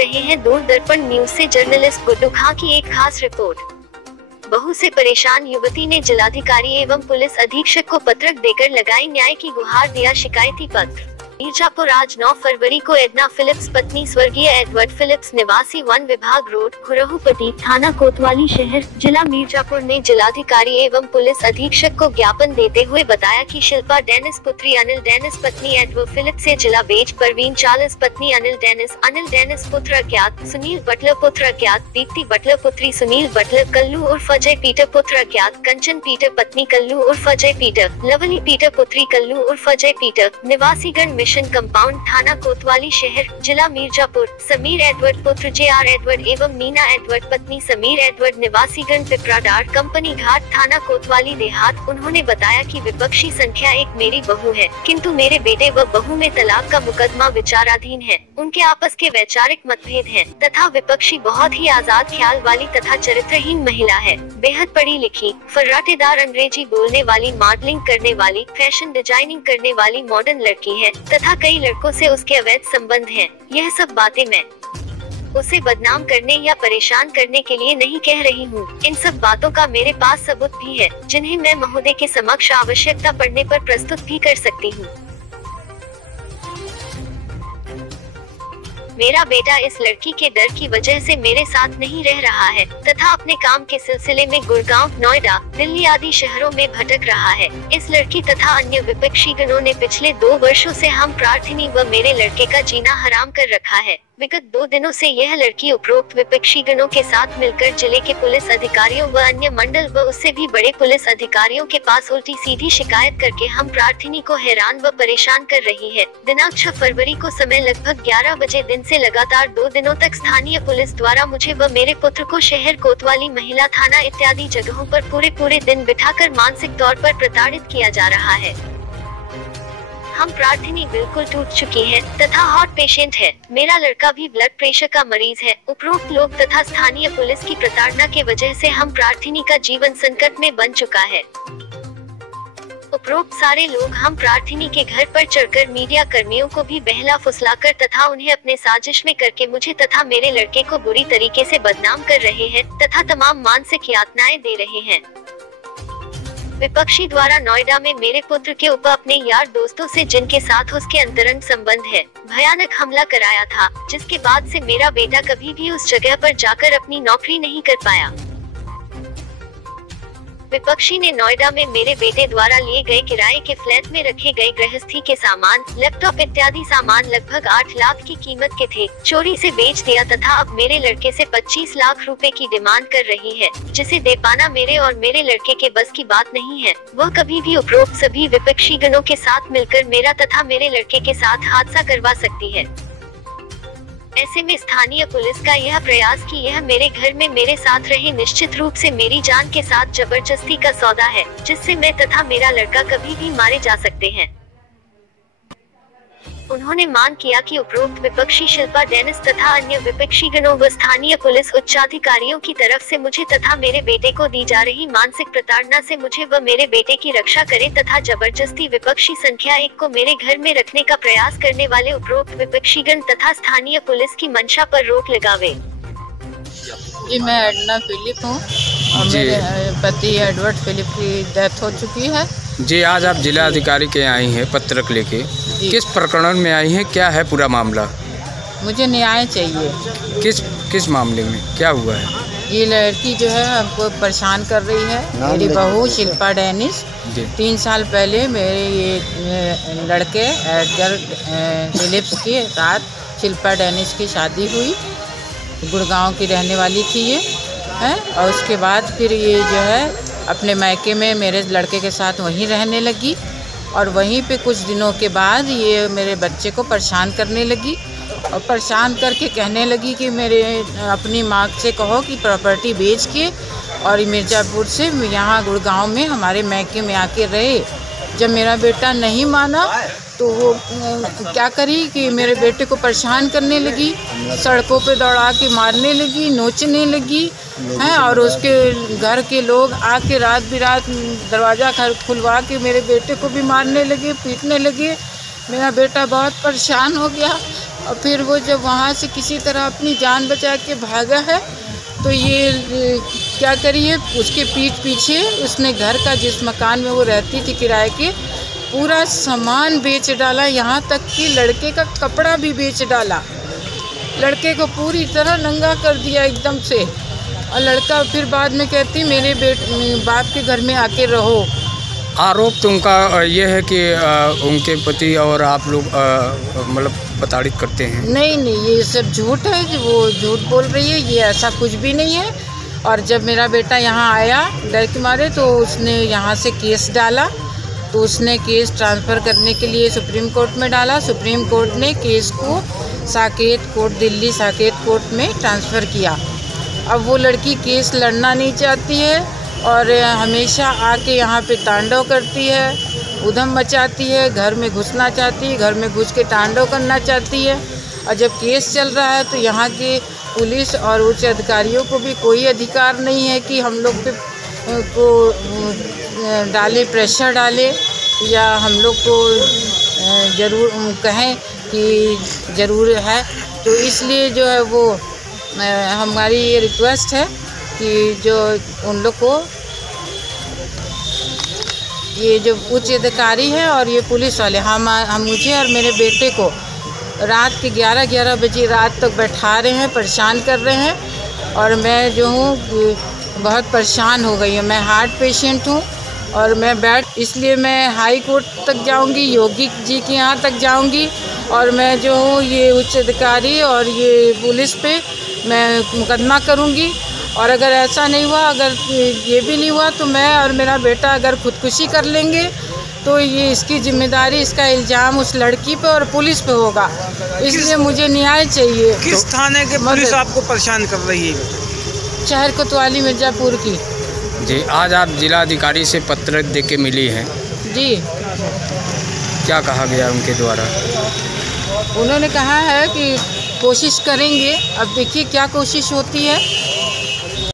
रहे हैं दूरदर्पण न्यूज से जर्नलिस्ट गुड्डू खां की एक खास रिपोर्ट। बहू से परेशान युवती ने जिलाधिकारी एवं पुलिस अधीक्षक को पत्रक देकर लगाई न्याय की गुहार, दिया शिकायती पत्र। मिर्जापुर आज 9 फरवरी को एडना फिलिप्स पत्नी स्वर्गीय एडवर्ड फिलिप्स निवासी वन विभाग रोड, खुरहूपट्टी, थाना कोतवाली शहर, जिला मिर्जापुर ने जिलाधिकारी एवं पुलिस अधीक्षक को ज्ञापन देते हुए बताया कि शिल्पा डेनिस पुत्री अनिल डेनिस पत्नी एडवर्ड फिलिप्स से जिला बेच, परवीन चार्ल्स पत्नी अनिल डेनिस पुत्र अज्ञात, सुनील बटलर पुत्र अज्ञात, दीप्ति बटलर पुत्री सुनील बटलर, कल्लू उर्फ अजय पीटर पुत्र अज्ञात, कंचन पीटर पत्नी कल्लू उर्फ अजय पीटर, लवली पीटर पुत्री कल्लू उर्फ अजय पीटर, निवासीगण मिशन कंपाउंड, थाना कोतवाली शहर, जिला मिर्जापुर, समीर एडवर्ड पुत्र JR एडवर्ड एवं मीना एडवर्ड पत्नी समीर एडवर्ड, निवासीगण पिपराडार, कंपनी घाट, थाना कोतवाली देहात। उन्होंने बताया कि विपक्षी संख्या 1 मेरी बहू है, किंतु मेरे बेटे व बहू में तलाक का मुकदमा विचाराधीन है। उनके आपस के वैचारिक मतभेद हैं तथा विपक्षी बहुत ही आजाद ख्याल वाली तथा चरित्रहीन महिला है। बेहद पढ़ी लिखी, फर्राटेदार अंग्रेजी बोलने वाली, मॉडलिंग करने वाली, फैशन डिजाइनिंग करने वाली मॉडर्न लड़की है तथा कई लड़कों से उसके अवैध संबंध हैं। यह सब बातें मैं उसे बदनाम करने या परेशान करने के लिए नहीं कह रही हूँ। इन सब बातों का मेरे पास सबूत भी है, जिन्हें मैं महोदय के समक्ष आवश्यकता पड़ने पर प्रस्तुत भी कर सकती हूँ। मेरा बेटा इस लड़की के डर की वजह से मेरे साथ नहीं रह रहा है तथा अपने काम के सिलसिले में गुड़गांव, नोएडा, दिल्ली आदि शहरों में भटक रहा है। इस लड़की तथा अन्य विपक्षी गणों ने पिछले 2 वर्षों से हम प्रार्थिनी व मेरे लड़के का जीना हराम कर रखा है। विगत 2 दिनों से यह लड़की उपरोक्त विपक्षी गणों के साथ मिलकर जिले के पुलिस अधिकारियों व अन्य मंडल व उससे भी बड़े पुलिस अधिकारियों के पास उल्टी सीधी शिकायत करके हम प्रार्थिनी को हैरान व परेशान कर रही है। दिनांक 6 फरवरी को समय लगभग 11 बजे दिन से लगातार 2 दिनों तक स्थानीय पुलिस द्वारा मुझे व मेरे पुत्र को शहर, कोतवाली, महिला थाना इत्यादि जगहों पर पूरे दिन बिठाकर मानसिक तौर पर प्रताड़ित किया जा रहा है। हम प्रार्थिनी बिल्कुल टूट चुकी है तथा हार्ट पेशेंट है। मेरा लड़का भी ब्लड प्रेशर का मरीज है। उपरोक्त लोग तथा स्थानीय पुलिस की प्रताड़ना के वजह से हम प्रार्थिनी का जीवन संकट में बन चुका है। उपरोक्त सारे लोग हम प्रार्थिनी के घर पर चढ़कर मीडिया कर्मियों को भी बहला फुसलाकर तथा उन्हें अपने साजिश में करके मुझे तथा मेरे लड़के को बुरी तरीके से बदनाम कर रहे हैं तथा तमाम मानसिक यातनाएं दे रहे हैं। विपक्षी द्वारा नोएडा में मेरे पुत्र के ऊपर अपने यार दोस्तों से, जिनके साथ उसके अंतरंग संबंध है, भयानक हमला कराया था, जिसके बाद से मेरा बेटा कभी भी उस जगह पर जाकर अपनी नौकरी नहीं कर पाया। विपक्षी ने नोएडा में मेरे बेटे द्वारा लिए गए किराए के फ्लैट में रखे गए गृहस्थी के सामान, लैपटॉप इत्यादि सामान लगभग 8 लाख की कीमत के थे, चोरी से बेच दिया तथा अब मेरे लड़के से 25 लाख रुपए की डिमांड कर रही है, जिसे दे पाना मेरे और मेरे लड़के के बस की बात नहीं है। वह कभी भी उपरोक्त सभी विपक्षी गणों के साथ मिलकर मेरा तथा मेरे लड़के के साथ हादसा करवा सकती है। ऐसे में स्थानीय पुलिस का यह प्रयास कि यह मेरे घर में मेरे साथ रहे निश्चित रूप से मेरी जान के साथ जबरदस्ती का सौदा है, जिससे मैं तथा मेरा लड़का कभी भी मारे जा सकते हैं। उन्होंने मांग किया कि उपरोक्त विपक्षी शिल्पा डेनिस तथा अन्य विपक्षी गणों व स्थानीय पुलिस उच्चाधिकारियों की तरफ से मुझे तथा मेरे बेटे को दी जा रही मानसिक प्रताड़ना से मुझे व मेरे बेटे की रक्षा करे तथा जबरदस्ती विपक्षी संख्या 1 को मेरे घर में रखने का प्रयास करने वाले उपरोक्त विपक्षी गण तथा स्थानीय पुलिस की मंशा पर रोक लगावे। जी, मैं एडना फिलिप हूँ और मेरे पति एडवर्ड फिलिप की डेथ हो चुकी है। जी, आज आप जिला अधिकारी के आई हैं पत्रक लेके, किस प्रकरण में आई हैं, क्या है पूरा मामला? मुझे न्याय चाहिए। किस मामले में क्या हुआ है? ये लड़की जो है हमको परेशान कर रही है। मेरी बहू शिल्पा डेनिस, 3 साल पहले मेरे ये लड़के एडवर्ड फिलिप्स के साथ शिल्पा डेनिस की शादी हुई। गुड़गांव की रहने वाली थी ये है, और उसके बाद फिर ये जो है अपने मायके में मेरे लड़के के साथ वहीं रहने लगी और वहीं पे कुछ दिनों के बाद ये मेरे बच्चे को परेशान करने लगी और परेशान करके कहने लगी कि मेरे अपनी माँ से कहो कि प्रॉपर्टी बेच के और मिर्ज़ापुर से यहाँ गुड़गांव में हमारे मायके में आके रहे। जब मेरा बेटा नहीं माना तो वो क्या करी कि मेरे बेटे को परेशान करने लगी, सड़कों पे दौड़ा के मारने लगी, नोचने लगी हैं, और उसके घर के लोग आके रात बिरात दरवाज़ा खुलवा के मेरे बेटे को भी मारने लगे, पीटने लगे। मेरा बेटा बहुत परेशान हो गया। और फिर वो जब वहाँ से किसी तरह अपनी जान बचा के भागा है तो ये क्या करिए, उसके पीठ पीछे उसने घर का, जिस मकान में वो रहती थी किराए के, पूरा सामान बेच डाला, यहाँ तक कि लड़के का कपड़ा भी बेच डाला। लड़के को पूरी तरह नंगा कर दिया एकदम से। और लड़का फिर बाद में कहती मेरे बाप के घर में आके रहो। आरोप तो उनका ये है कि उनके पति और आप लोग मतलब प्रताड़ित करते हैं। नहीं, ये सब झूठ है, वो झूठ बोल रही है, ये ऐसा कुछ भी नहीं है। और जब मेरा बेटा यहाँ आया डर के मारे तो उसने यहाँ से केस डाला, तो उसने केस ट्रांसफ़र करने के लिए सुप्रीम कोर्ट में डाला। सुप्रीम कोर्ट ने केस को साकेत कोर्ट, दिल्ली साकेत कोर्ट में ट्रांसफ़र किया। अब वो लड़की केस लड़ना नहीं चाहती है और हमेशा आके यहाँ पे तांडव करती है, उधम मचाती है, घर में घुसना चाहती है, घर में घुस के तांडव करना चाहती है। और जब केस चल रहा है तो यहाँ के पुलिस और उच्च अधिकारियों को भी कोई अधिकार नहीं है कि हम लोग पे को डाले, प्रेशर डाले, या हम लोग को ज़रूर कहें कि ज़रूर है। तो इसलिए जो है वो हमारी ये रिक्वेस्ट है कि जो उन लोग को, ये जो उच्च अधिकारी हैं और ये पुलिस वाले, हम मुझे और मेरे बेटे को रात के 11 बजे रात तक बैठा रहे हैं, परेशान कर रहे हैं। और मैं जो हूँ बहुत परेशान हो गई हूँ। मैं हार्ट पेशेंट हूँ और इसलिए मैं हाई कोर्ट तक जाऊँगी, योगी जी के यहाँ तक जाऊँगी। और मैं जो हूँ ये उच्च अधिकारी और ये पुलिस पे मैं मुकदमा करूँगी। और अगर ऐसा नहीं हुआ, अगर ये भी नहीं हुआ तो मैं और मेरा बेटा अगर खुदकुशी कर लेंगे तो ये इसकी जिम्मेदारी, इसका इल्ज़ाम उस लड़की पे और पुलिस पे होगा। इसलिए मुझे न्याय चाहिए। किस थाने के पुलिस आपको परेशान कर रही है? शहर कोतवाली मिर्ज़ापुर की। जी, आज आप जिलाधिकारी से पत्र दे के मिली हैं। जी, क्या कहा गया उनके द्वारा? उन्होंने कहा है कि कोशिश करेंगे, अब देखिए क्या कोशिश होती है।